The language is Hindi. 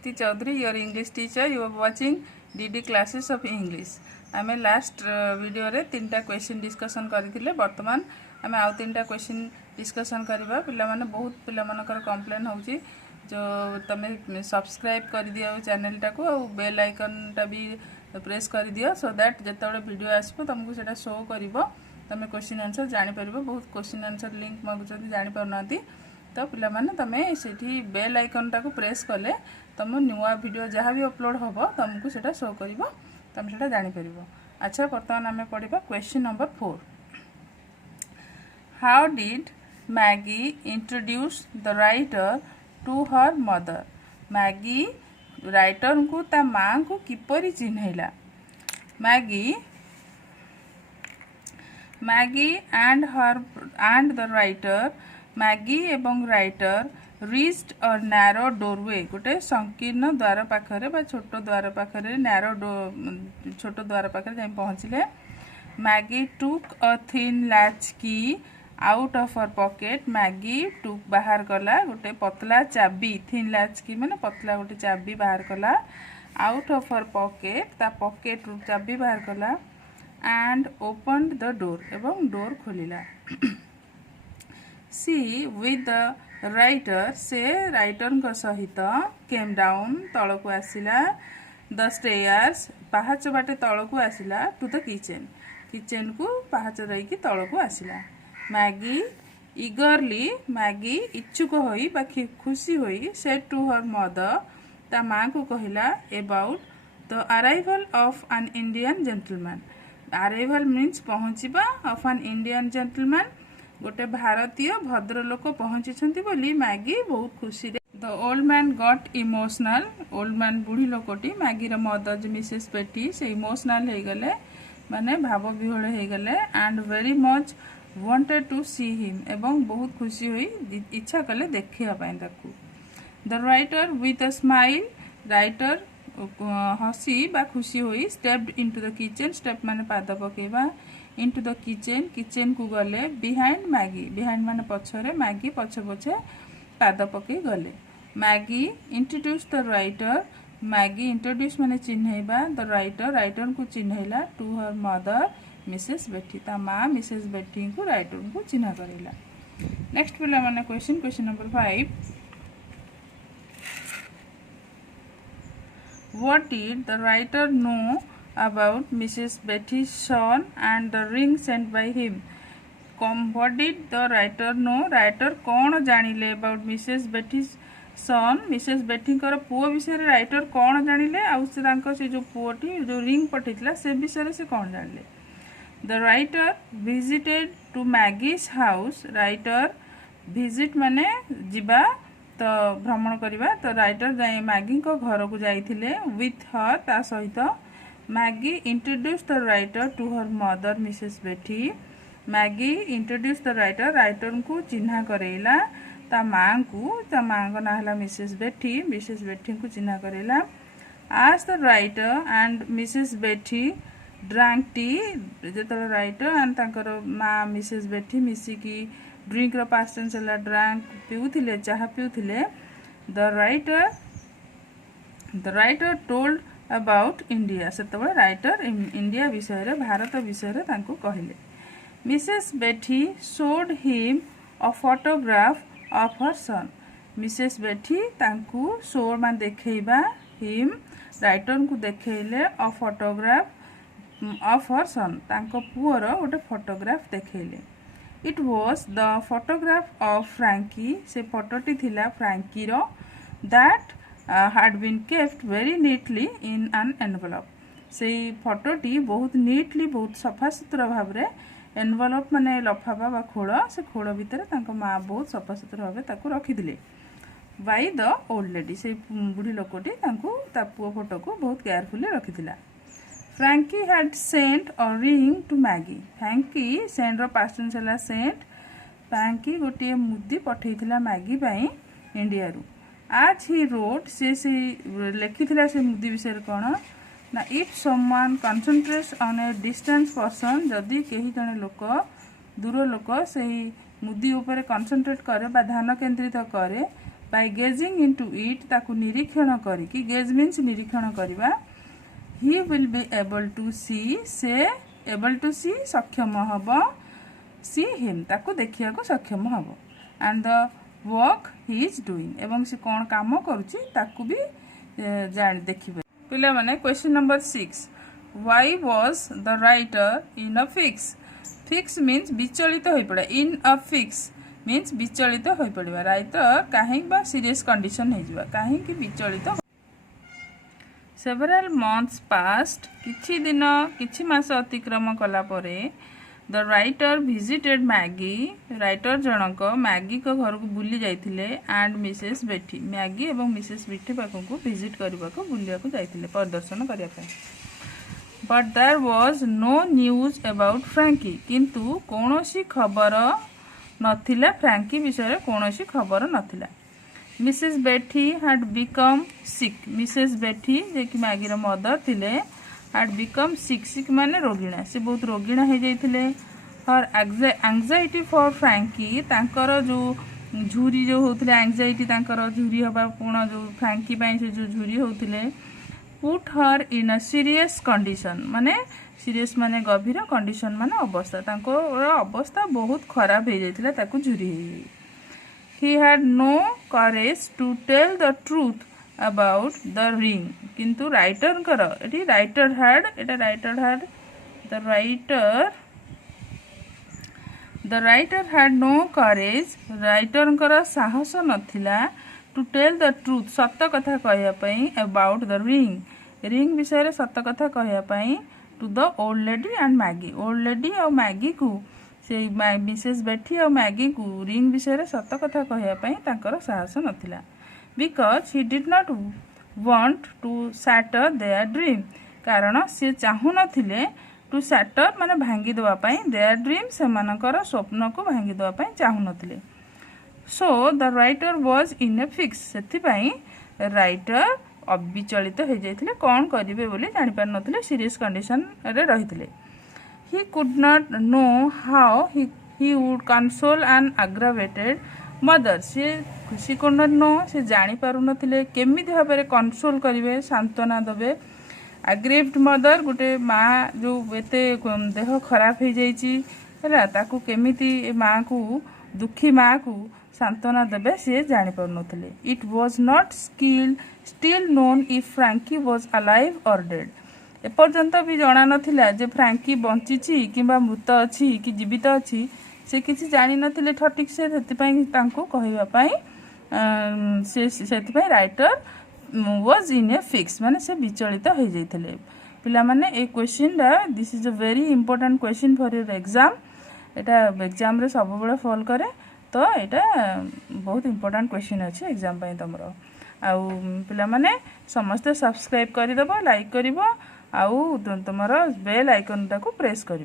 Deepti Chaudhary your English teacher you are watching DD classes of English. आम लास्ट वीडियो रे 3टा क्वेश्चन डिस्कसन करथिले। वर्तमान आम आउ 3टा क्वेश्चन डिस्कसन करबा। पिला माने बहुत पिला मानकर कंप्लेन होची जो तमे सब्सक्राइब कर दियो चैनल टाको और बेल आइकन टा भी प्रेस कर दियो सो दैट जेतबे वीडियो आसबो तुमको सेटा शो करिवो तमे क्वेश्चन आंसर जानि परिबो। बहुत क्वेश्चन आंसर लिंक मागुचंती जानि परनाती तो पिला माने तमे सेठी बेल आइकन टाको प्रेस कले तुम नुआ वीडियो जहाँ भी अपलोड होबो तुमको सेटा शो करिवो तुम सेटा जानि परिबो। अच्छा वर्तमान आमे पढिबा question number 4। How did Maggie introduce the writer to her mother. Maggie writer को ता मां को किपरि चिन्हैला। Maggie and the writer Maggie एवं writer reached a narrow doorway गोटे संकीर्ण द्वार पाखरे बा छोट द्वार पाखरे नैरो छोट द्वार पाखरे जाई पहुँचले। Maggie took a thin latch key out of her pocket. Maggie took बाहर कला गोटे पतला चाबी थिन लैच की माने पतला गोटे चाबी बाहर कला आउट ऑफ हर पॉकेट ता पॉकेट रू चाबी बाहर कला एंड ओपन्ड द डोर एवं डोर खोलिला। सी विथ द राइटर से राइटर सहित केम डाउन तल को आसिला द स्टेयर्स पहाच बाटे तल को आसिला टू द किचन को पहाच रही तल को आसिला। मैगी इगरली मैगी इच्छुक होई बाकी खुशी होई सेड टू हर मदर ता माँ को कहला about the arrival of an Indian gentleman. Arrival means पहुँचवा ऑफ एन इंडियन जेंटलमैन गोटे भारतीय भद्रलोक पहुँची बोली मैगी बहुत खुशी। The old man got emotional. Old man बुढ़ी लोकटी मैगीर मदर मिसेस बेटी से इमोशनल हो गले माने भाव विह्वल हो गले and very much wanted to see him एवं बहुत खुशी हुई इच्छा कले देखिया पाई ताकू। The writer with a smile writer हसी बा खुशी हुई stepped into the kitchen step माने पाद पकेबा इनटू द किचन को गले बिहाइंड माने पछरे मैगी पछे पछे पाद पके गले। Maggi introduce the writer Maggi introduce माने चिन्हैबा द राइटर को चिन्हैला टू हर मदर मिसेस बेटी ता माँ मिसेस बेटी को राइटर को चिन्ह करेला। नेक्स्ट पिला माने question number 5। What did the writer know about Mrs. Betty's son and the ring sent by him? What did the writer know? Writer कौन जानिले about Mrs. Betty's son Mrs. Betty कर पुओ विषय रे राइटर कौन जानिले आउ से तांको से जो पुओटी जो रिंग पठितला से विषय से कौन जानिले। The writer visited to Maggie's house. Writer visit माने जिबा तो भ्रमण करवा तो राइटर जाए मैगी को घर को जाइथिले विथ हर ता सहित। Maggie introduce the writer to her mother Mrs Betty. Maggie introduce the writer को चिन्हा करेला ता माँ को नाहला मिसेस बेटी को चिन्हा करेला। आज the writer and Mrs Betty drank tea जो राइटर एंड तांकर माँ मिसेस बेटी मिसिकी ड्रिंक रो पास्ट टेंस है ड्रैंक पिउथिले चाह पिउथिले। The writer told about India से राइटर इंडिया विषय रे भारत विषय रे तांको कहले। Mrs Betty showed him a photograph of her son. Mrs Betty तांको शो मान देखैबा हिम राइटर को देखैले अ फोटोग्राफ ऑफ हर सन तांको पुअर गोटे फोटोग्राफ देखैले। It was the photograph of Frankie से फोटोटी थिला फ्रैंकी रो that had been kept very neatly in an envelope। से फोटोटी बहुत नीटली बहुत सफा सुतरा भाव रे एनवेलप माने लफाफा बा खोल से खोल भितर तांको माँ बहुत सफा सुतरा भाव ताकू रखिदिले बाय द ओल्ड लेडी से बुढ़ी लोकटी तांको ता पुओ फोटो को बहुत केयरफुली रखिदिला। Frankie had sent a ring to Maggie। Frankie send रो पास्ट टेंस है सेंट। फ्रैंकी गोटे मुदी पठेइथिला मैगी पाई इंडिया रु। आज ही रोड से लिखिथिला से मुदी विषय कौन ना if someone concentrates on a distance person जदि कहीं जने लोक दूर लोक से मुदी ऊपर कॉन्संट्रेट करे बा ध्यान केंद्रित करे बाय गेजिंग इनटू इट ताकू निरीक्षण करिकी गेज मीन्स निरीक्षण करिबा he will be able to see से एबल टू सी सक्षम हबो सी हिम ताकू देखिया को सक्षम हबो and the work he is doing एवं से कौन काम करुची ताकू भी जान देखिबे पिला माने question number 6 why was the writer in a fix fix means विचलित होई पड़े इन अ फिक्स मीन्स विचलित होई पड़िबा राइटर काहे बा सीरियस कंडीशन हे जिबा काहे कि विचलित सेवरल मंथ्स पास्ट किछि दिन किछि मास अतिक्रम कला परे the writer visited Maggi writer Janak Maggi को घर को बुली जाइथिले एंड मिसेस बेठी मैगी एवं मिसेस बेठी पाखो को विजिट करबा को बुलिया को जाइथिले प्रदर्शन करिया पे but there was no news about Frankie किंतु कोनोसी खबर नथिला फ्रैंकी विषय कोनोसी खबर नथिला Mrs Betty had become sick Mrs Betty जे कि मैगीर मदर थिले हैड बिकम सिक सिक माने रोगिणा से बहुत रोगिणा हो जाइथिले हर एंजाइटी फॉर फ्रैंकी तांकर जो झुरी जो होथिले एंजाइटी तांकर झुरी हबा पूर्ण जो फ्रैंकी पई से जो झुरी होथिले put her in a serious condition माने सीरियस माने गभीर कंडीशन माने अवस्था तांको अवस्था बहुत खराब हो जाइथिला ताकू झुरी हे he had no courage to tell the truth about the ring किंतु राइटर कर eighty writer had the writer had no courage writer कर साहस नथिला to tell the truth सत्य कथा कहया पई about the ring विषय रे सत्य कथा कहया पई to the old lady and Maggie old lady और मैगी को से मिसेस बेठी और मैगी को रिंग विषय रे सत्य कथा कहया पई तांकर साहस नथिला because he did not want to shatter their dream कारण से चाहू नथिले टू सैटर माने भांगी देवा पई देयर ड्रीम से मानकर स्वप्न को भांगी देवा पई चाहू नथिले so the writer was in a fix सेथि पई राइटर अविचलित हो जाइथिले कोन करिवे बोली जानि पार नथिले सीरियस कंडीशन रे रहिथिले he could not know how he would console an aggravated mother she could not know से जानी पारु नथिले केमिति भाबरे कंसोल करिवे सांत्वना देबे aggrieved mother गुटे माँ जो एते देह खराब हो जाइची हैला ताकू केमिति माँ को दुखी माँ को सांत्वना देबे से जानी पारु नथिले it was not still known if Frankie was alive or dead एपर्यंत भी जना नथिला जे फ्रैंकी बंची कि मृत अच्छी कि जीवित अच्छी से किसी जानी नथिले ठटिक से कहवा writer was in a fix माने से विचलित हो जाइथिले पिला माने a question this is a very important question for your exam एटा एग्जाम रे सब बेले फॉल करे तो एटा बहुत इंपोर्टेंट क्वेश्चन अछि एग्जाम पई तमरो आउ पिला माने समस्त सब्सक्राइब करि दबो लाइक करिवो आउ तुमरो बेल आइकन टाको प्रेस करिवो।